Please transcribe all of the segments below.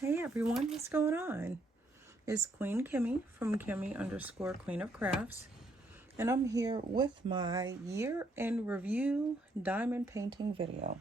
Hey everyone, what's going on? It's Queen Kimmy from Kimmy_Queen of Crafts, and I'm here with my year in review diamond painting video.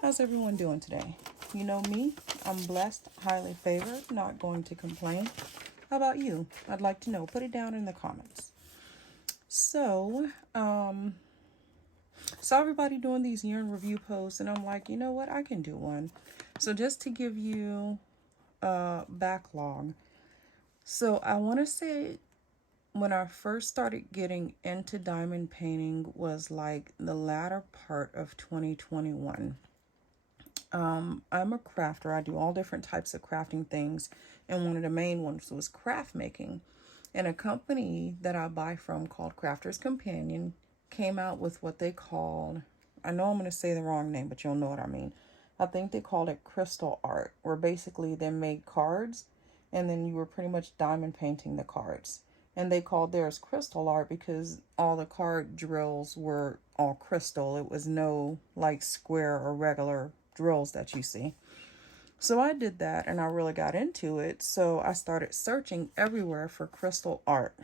How's everyone doing today? You know me, I'm blessed, highly favored, not going to complain. How about you? I'd like to know. Put it down in the comments. So, saw everybody doing these year in review posts, and I'm like, you know what? I can do one. So just to give you backlog. So I want to say when I first started getting into diamond painting was like the latter part of 2021. I'm a crafter. I do all different types of crafting things, and one of the main ones was craft making. And a company that I buy from called Crafter's Companion came out with what they called, I know I'm going to say the wrong name, but you'll know what I mean. I think they called it crystal art, where basically they made cards and then you were pretty much diamond painting the cards. And they called theirs crystal art because all the card drills were all crystal. It was no like square or regular drills that you see. So I did that and I really got into it. So I started searching everywhere for crystal art.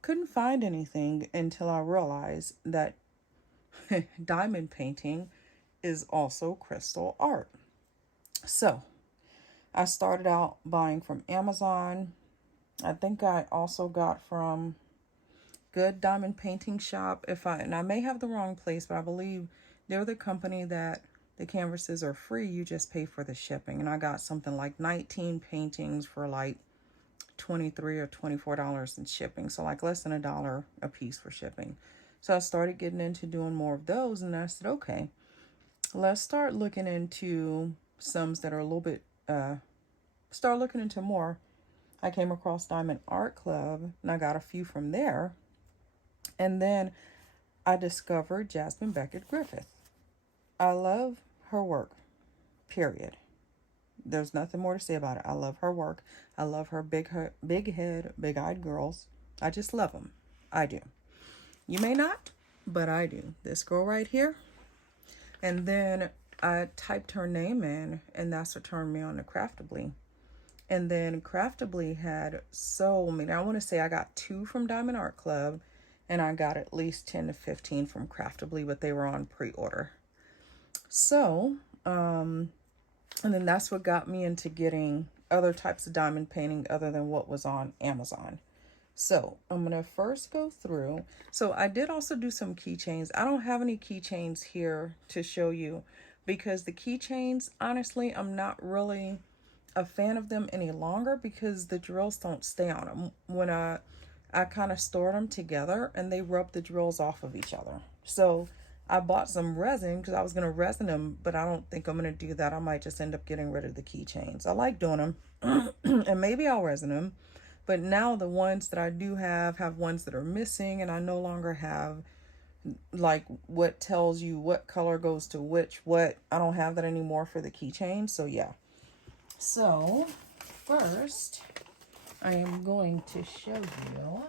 Couldn't find anything until I realized that diamond painting is also crystal art. So I started out buying from Amazon. I think I also got from Good Diamond Painting Shop. And I may have the wrong place, but I believe they're the company that the canvases are free. You just pay for the shipping. And I got something like 19 paintings for like $23 or $24 in shipping. So like less than $1 a piece for shipping. So I started getting into doing more of those, and I said, okay, let's start looking into some that are a little bit, start looking into more. I came across Diamond Art Club, and I got a few from there. And then I discovered Jasmine Beckett Griffith. I love her work, period. There's nothing more to say about it. I love her work. I love her big head, big-eyed girls. I just love them. I do. You may not, but I do. This girl right here. And then I typed her name in, and that's what turned me on to Craftably. And then Craftably had so many. I want to say I got 2 from Diamond Art Club, and I got at least 10 to 15 from Craftably, but they were on pre-order. So, and then that's what got me into getting other types of diamond painting other than what was on Amazon. So I'm going to first go through. So I did also do some keychains. I don't have any keychains here to show you because the keychains, honestly, I'm not really a fan of them any longer because the drills don't stay on them. When I kind of stored them together and they rub the drills off of each other. So I bought some resin because I was going to resin them, but I don't think I'm going to do that. I might just end up getting rid of the keychains. I like doing them and maybe I'll resin them. But now the ones that I do have ones that are missing, and I no longer have like what tells you what color goes to what. I don't have that anymore for the keychain. So yeah. So first I am going to show you.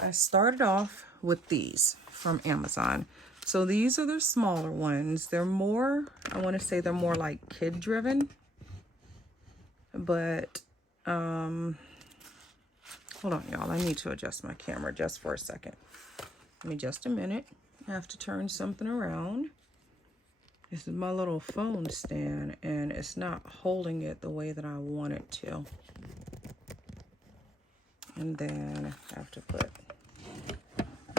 I started off with these from Amazon. So these are the smaller ones. They're more, I want to say they're more like kid driven. But hold on, y'all. I need to adjust my camera just for a second. Give me just a minute. I have to turn something around. This is my little phone stand, and it's not holding it the way that I want it to. And then I have to put...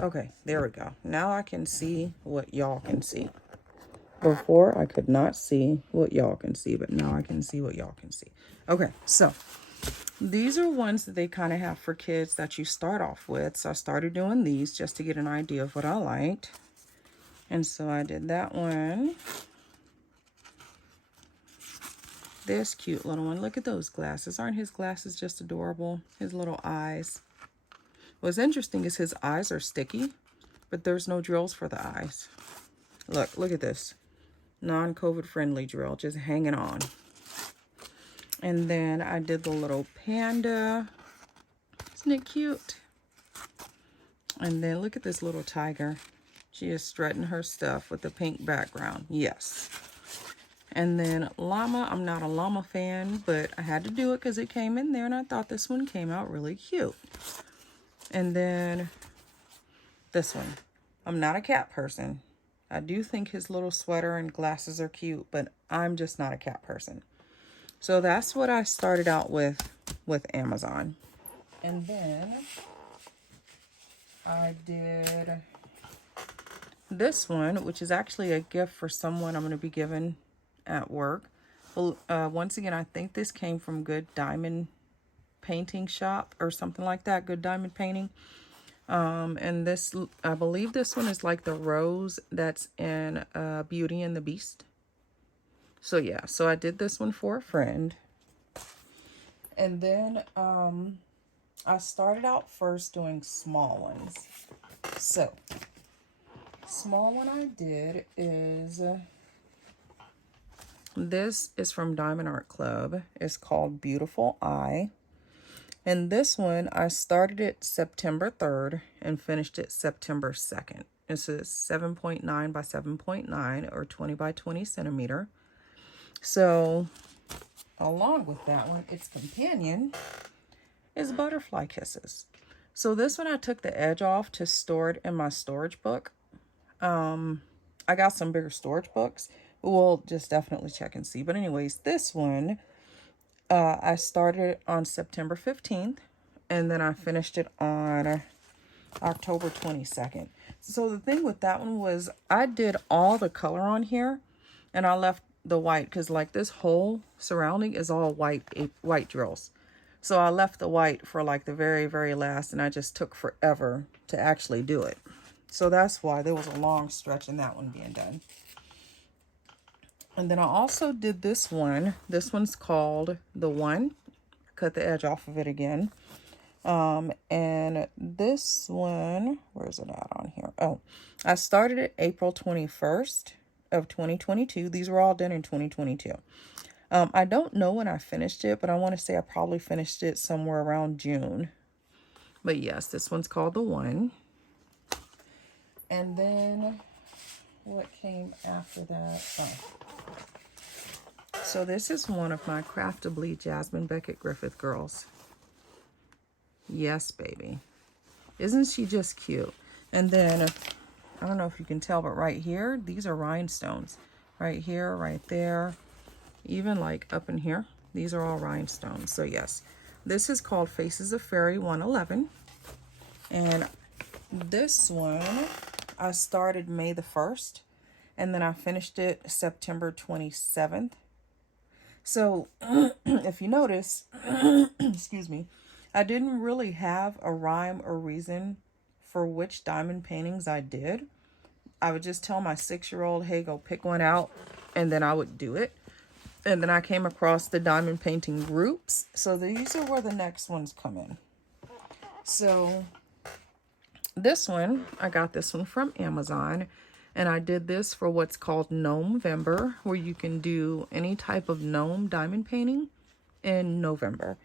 Okay, there we go. Now I can see what y'all can see. Before, I could not see what y'all can see, but now I can see what y'all can see. Okay, so these are ones that they kind of have for kids that you start off with. So I started doing these just to get an idea of what I liked. And so I did that one. This cute little one. Look at those glasses. Aren't his glasses just adorable? His little eyes. What's interesting is his eyes are sticky, but there's no drills for the eyes. Look at this. Non-COVID friendly drill, just hanging on. And then I did the little panda. Isn't it cute? And then look at this little tiger. She is strutting her stuff with the pink background. Yes. And then llama, I'm not a llama fan, but I had to do it because it came in there and I thought this one came out really cute. And then this one, I'm not a cat person. I do think his little sweater and glasses are cute, but I'm just not a cat person. So that's what I started out with Amazon. And then I did this one, which is actually a gift for someone I'm going to be giving at work. Well, once again, I think this came from Good Diamond Painting Shop or something like that. Good Diamond Painting. And this, I believe this one is like the rose that's in Beauty and the Beast. So yeah, so I did this one for a friend. And then I started out first doing small ones. So small one I did is, this is from Diamond Art Club. It's called Beautiful Eye. And this one, I started it September 3rd and finished it September 2nd. This is 7.9 by 7.9 or 20 by 20 centimeter. So along with that one, its companion is Butterfly Kisses. So this one I took the edge off to store it in my storage book. I got some bigger storage books. We'll just definitely check and see. But anyways, this one, I started on September 15th, and then I finished it on October 22nd. So the thing with that one was I did all the color on here, and I left the white because like this whole surrounding is all white drills. So I left the white for like the very, very last, and I just took forever to actually do it. So that's why there was a long stretch in that one being done. And then I also did this one. This one's called The One. Cut the edge off of it again. And this one, where's it at on here? Oh, I started it April 21st of 2022. These were all done in 2022. I don't know when I finished it, but I want to say I probably finished it somewhere around June. But yes, this one's called The One. And then what came after that? Oh. So this is one of my Craftably Jasmine Beckett Griffith girls. Yes, baby. Isn't she just cute? And then, I don't know if you can tell, but right here, these are rhinestones. Right here, right there, even like up in here. These are all rhinestones. So yes, this is called Faces of Fairy 111. And this one, I started May the 1st, and then I finished it September 27th. So if you notice, excuse me, I didn't really have a rhyme or reason for which diamond paintings I did. I would just tell my 6-year-old, hey, go pick one out, and then I would do it. And then I came across the diamond painting groups. So these are where the next ones come in. So this one, I got this one from Amazon. And I did this for what's called Gnomevember, where you can do any type of gnome diamond painting in November.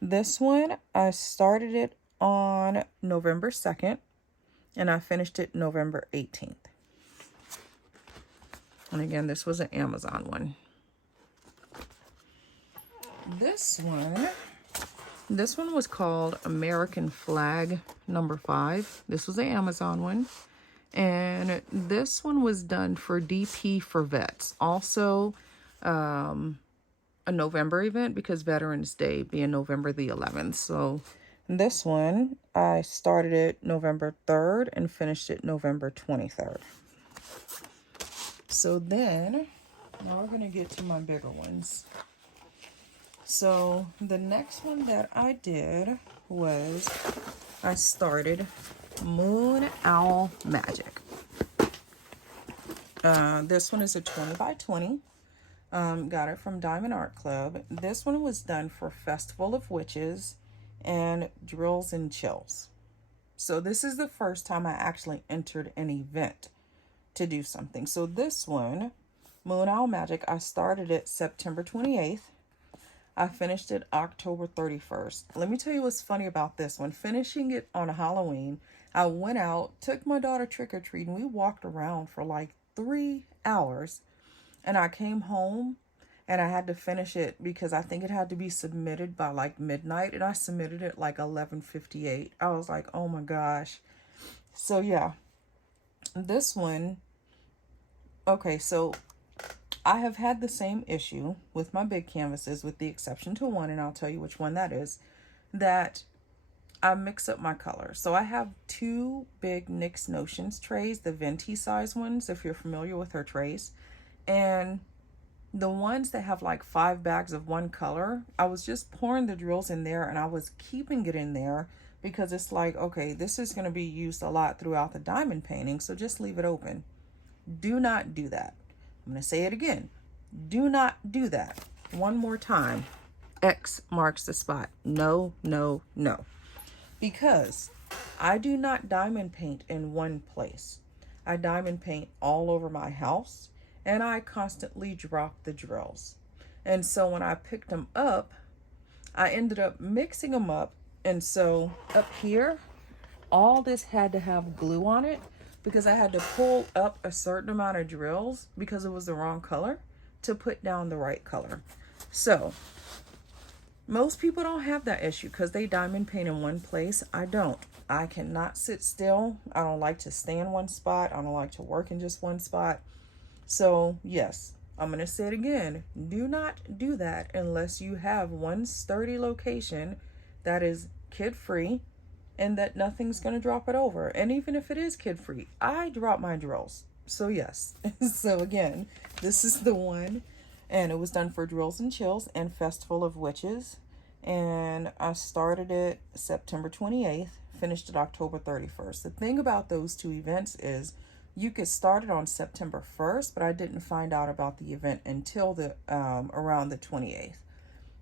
This one, I started it on November 2nd, and I finished it November 18th. And again, this was an Amazon one. This one was called American Flag number 5. This was an Amazon one. And this one was done for DP for Vets. Also, a November event because Veterans Day being November the 11th. So this one, I started it November 3rd and finished it November 23rd. So then, now we're going to get to my bigger ones. So the next one that I did was I started Moon Owl Magic. This one is a 20 by 20. Got it from Diamond Art Club. This one was done for Festival of Witches and Drills and Chills. So this is the first time I actually entered an event to do something. So this one, Moon Owl Magic, I started it September 28th. I finished it October 31st. Let me tell you what's funny about this one. Finishing it on Halloween, I went out, took my daughter trick-or-treating. We walked around for like 3 hours. And I came home and I had to finish it because I think it had to be submitted by like midnight, and I submitted it like 11:58. I was like, oh my gosh. So yeah, this one, okay, so I have had the same issue with my big canvases with the exception to one, and I'll tell you which one that is, that I mix up my colors. So I have two big NYX Notions trays, the venti size ones, if you're familiar with her trays. And the ones that have like 5 bags of one color, I was just pouring the drills in there and I was keeping it in there because it's like, okay, this is going to be used a lot throughout the diamond painting, so just leave it open. Do not do that. I'm going to say it again. Do not do that. One more time. X marks the spot. No, no, no. Because I do not diamond paint in one place. I diamond paint all over my house, and I constantly drop the drills. And so when I picked them up, I ended up mixing them up. And so up here, all this had to have glue on it because I had to pull up a certain amount of drills because it was the wrong color to put down the right color. So most people don't have that issue because they diamond paint in one place. I don't. I cannot sit still. I don't like to stay in one spot. I don't like to work in just one spot. So yes, I'm going to say it again. Do not do that unless you have one sturdy location that is kid-free and that nothing's going to drop it over. And even if it is kid-free, I drop my drills. So yes. So again, this is the one. And it was done for Drills and Chills and Festival of Witches. And I started it September 28th, finished it October 31st. The thing about those two events is you could start it on September 1st, but I didn't find out about the event until the around the 28th.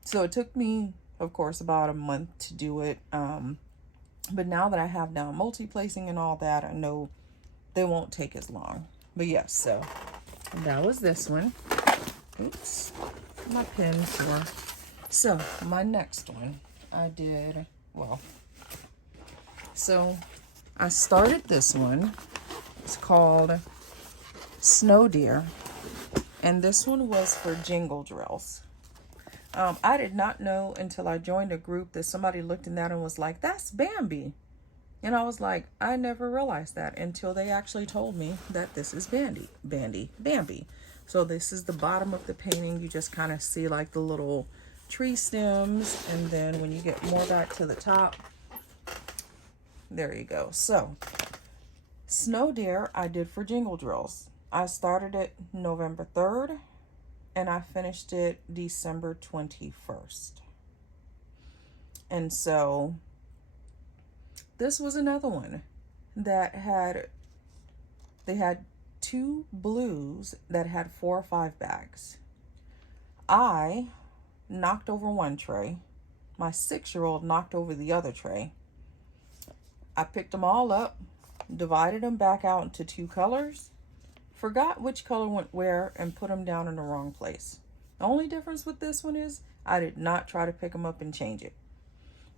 So it took me, of course, about a month to do it. But now that I have now multi-placing and all that, I know they won't take as long. But yes, so that was this one. Oops, my pen for. So my next one I did, well, so I started this one. It's called Snow Deer. And this one was for jingle drills. I did not know until I joined a group that somebody looked in that and was like, that's Bambi. And I was like, I never realized that until they actually told me that this is Bambi. So this is the bottom of the painting. You just kind of see like the little tree stems. And then when you get more back to the top, there you go. So Snow Deer I did for jingle drills. I started it November 3rd and I finished it December 21st. And so this was another one that they had 2 blues that had 4 or 5 bags. I knocked over one tray. My 6-year-old knocked over the other tray. I picked them all up, divided them back out into 2 colors, forgot which color went where, and put them down in the wrong place. The only difference with this one is I did not try to pick them up and change it.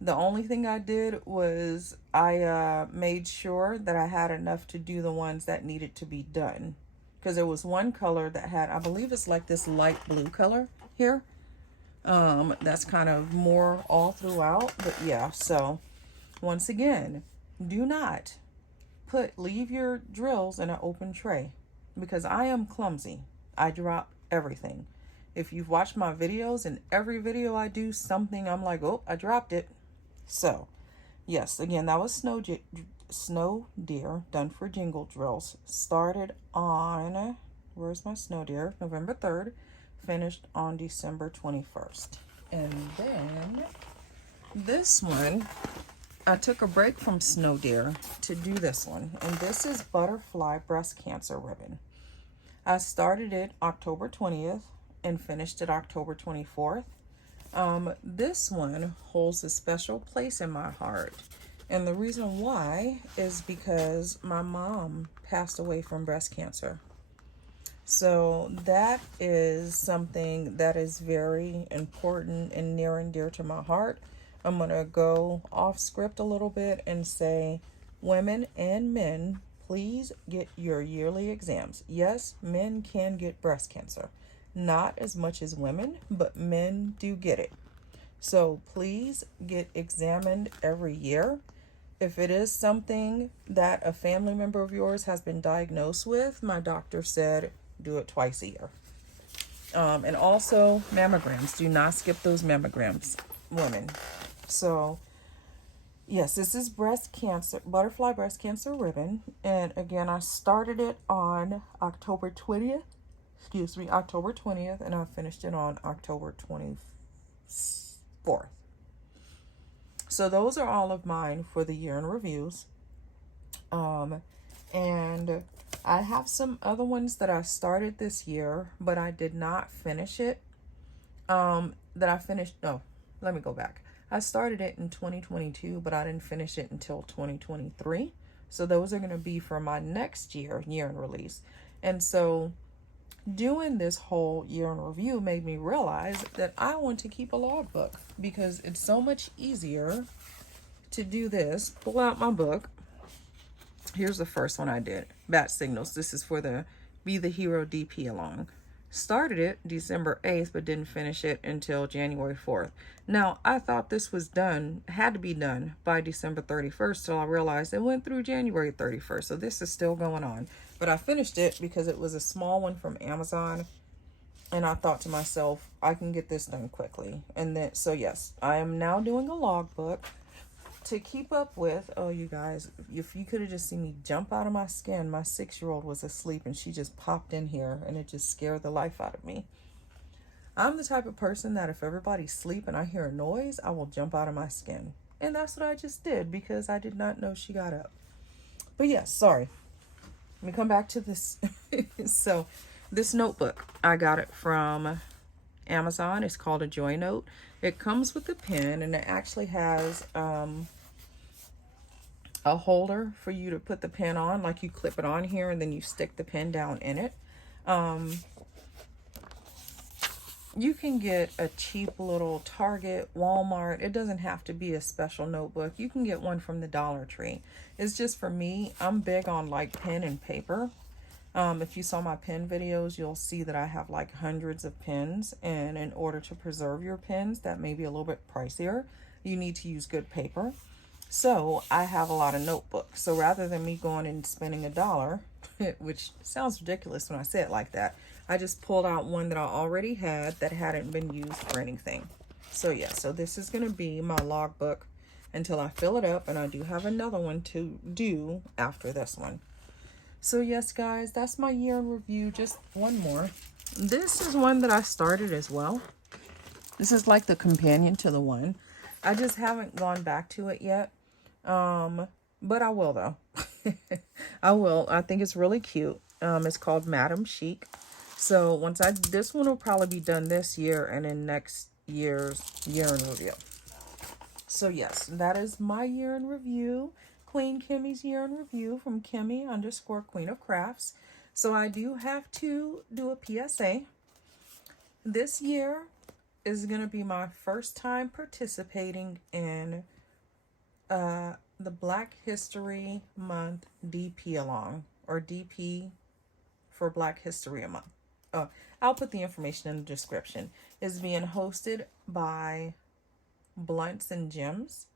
The only thing I did was I made sure that I had enough to do the ones that needed to be done. Because there was one color that had, I believe it's like this light blue color here. That's kind of more all throughout. But yeah, so once again, do not leave your drills in an open tray. Because I am clumsy. I drop everything. If you've watched my videos, in every video I do something, I'm like, oh, I dropped it. So, yes, again, that was Snow Deer, done for jingle drills. Started on, where's my Snow Deer? November 3rd, finished on December 21st. And then this one, I took a break from Snow Deer to do this one. And this is Butterfly Breast Cancer Ribbon. I started it October 20th and finished it October 24th. This one holds a special place in my heart. And the reason why is because my mom passed away from breast cancer. So that is something that is very important and near and dear to my heart. I'm going to go off script a little bit and say women and men please get your yearly exams. Yes, men can get breast cancer. Not as much as women, but men do get it. So please get examined every year. If it is something that a family member of yours has been diagnosed with, my doctor said do it twice a year. And also mammograms. Do not skip those mammograms, women. So yes, this is breast cancer, butterfly breast cancer ribbon. And again, I started it on October 20th. Excuse me, October 20th, and I finished it on October 24th. So those are all of mine for the year in reviews. And I have some other ones that I started this year, but I did not finish it. No, let me go back. I started it in 2022, but I didn't finish it until 2023. So those are going to be for my next year in release. And so doing this whole year in review made me realize that I want to keep a logbook because it's so much easier to do this. Pull out my book. Here's the first one I did. Bat signals. This is for the Be the Hero DP along. Started it December 8th, but didn't finish it until January 4th. Now, I thought this was done, had to be done by December 31st, till I realized it went through January 31st. So this is still going on. But I finished it because it was a small one from Amazon. And I thought to myself, I can get this done quickly. And then, so yes, I am now doing a logbook to keep up with. Oh, you guys, if you could have just seen me jump out of my skin. My 6-year-old was asleep and she just popped in here and it just scared the life out of me. I'm the type of person that if everybody's asleep and I hear a noise, I will jump out of my skin. And that's what I just did because I did not know she got up. But yes, sorry. Let me come back to this. So this notebook, I got it from Amazon. It's called a Joy Note. It comes with a pen and it actually has a holder for you to put the pen on. Like you clip it on here and then you stick the pen down in it. You can get a cheap little Target, Walmart. It doesn't have to be a special notebook. You can get one from the Dollar Tree. It's just for me, I'm big on like pen and paper. If you saw my pen videos, you'll see that I have like hundreds of pens. And in order to preserve your pens, that may be a little bit pricier, you need to use good paper. So I have a lot of notebooks. So rather than me going and spending $1, which sounds ridiculous when I say it like that, I just pulled out one that I already had that hadn't been used for anything. So yeah, so this is going to be my logbook until I fill it up. And I do have another one to do after this one. So yes, guys, that's my year in review. Just one more. This is one that I started as well. This is like the companion to the one. I just haven't gone back to it yet. But I will though. I will. I think it's really cute. It's called Madam Chic. So this one will probably be done this year and in next year's year in review. So yes, that is my year in review. Queen Kimmy's year in review from Kimmy_Queen of Crafts. So I do have to do a PSA. This year is going to be my first time participating in the Black History Month DP along, or DP for Black History Month. I'll put the information in the description. It's being hosted by Blunts and Gems.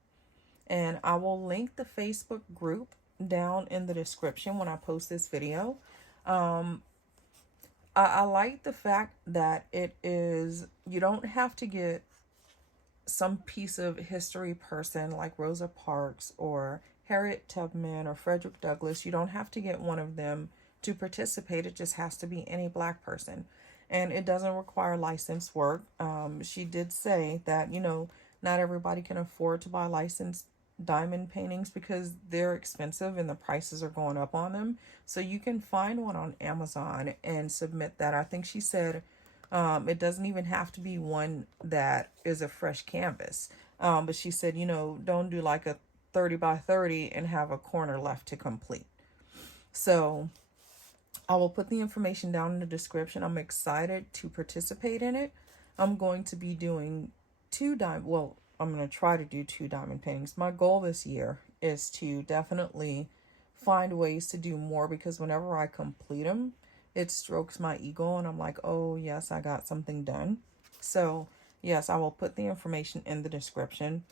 And I will link the Facebook group down in the description when I post this video. I like the fact that it is, you don't have to get some piece of history person like Rosa Parks or Harriet Tubman or Frederick Douglass. You don't have to get one of them to participate. It just has to be any Black person. And it doesn't require licensed work. She did say that, not everybody can afford to buy licensed diamond paintings because they're expensive and the prices are going up on them. So you can find one on Amazon and submit that. I think she said it doesn't even have to be one that is a fresh canvas. But she said, don't do like a 30 by 30 and have a corner left to complete. So I will put the information down in the description. I'm excited to participate in it. I'm going to be doing I'm going to try to do 2 diamond paintings. My goal this year is to definitely find ways to do more, because whenever I complete them, it strokes my ego and I'm like, oh yes, I got something done. So yes, I will put the information in the description.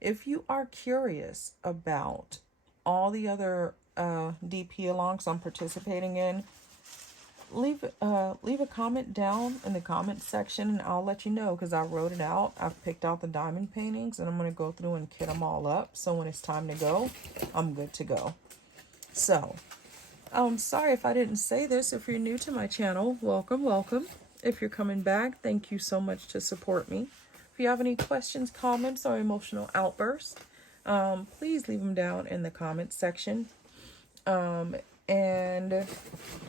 If you are curious about all the other DP alongs I'm participating in, leave a comment down in the comment section and I'll let you know, because I wrote it out. I've picked out the diamond paintings and I'm going to go through and kit them all up, so when it's time to go, I'm good to go. So I'm sorry if I didn't say this. If you're new to my channel, welcome, welcome. If you're coming back, thank you so much to support me. If you have any questions, comments, or emotional outbursts, please leave them down in the comments section. And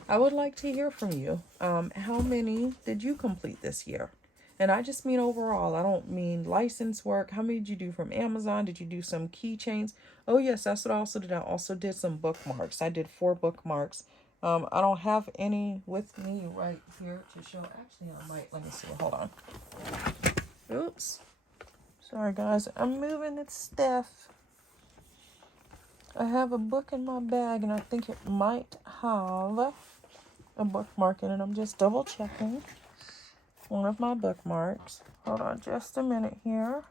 I would like to hear from you. How many did you complete this year? And I just mean overall. I don't mean license work. How many did you do from Amazon? Did you do some keychains? Oh yes, that's what I also did. I also did some bookmarks. I did 4 bookmarks. I don't have any with me right here to show. Actually, I might. Let me see. Hold on. Oops. Sorry, guys. I'm moving its stuff. I have a book in my bag, and I think it might have a bookmark in it. I'm just double checking one of my bookmarks. Hold on just a minute here.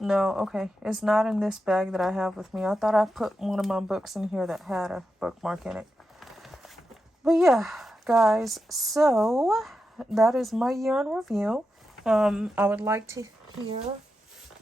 No, okay. It's not in this bag that I have with me. I thought I put one of my books in here that had a bookmark in it. But yeah, guys, so that is my year in review. I would like to hear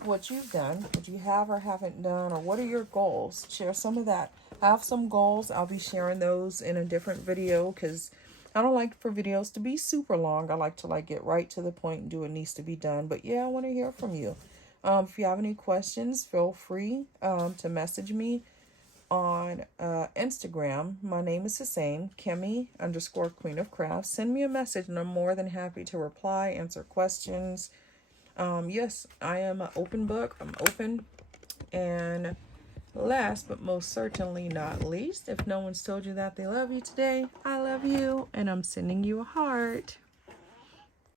what you've done, what you have or haven't done, or what are your goals. Share some of that. I have some goals. I'll be sharing those in a different video, because I don't like for videos to be super long. I like to get right to the point and do what needs to be done. But yeah, I want to hear from you. If you have any questions, feel free to message me on Instagram. My name is the same, Kimmy_Queen of Crafts. Send me a message and I'm more than happy to reply, answer questions. Yes, I am an open book. I'm open. And last but most certainly not least, if no one's told you that they love you today, I love you and I'm sending you a heart.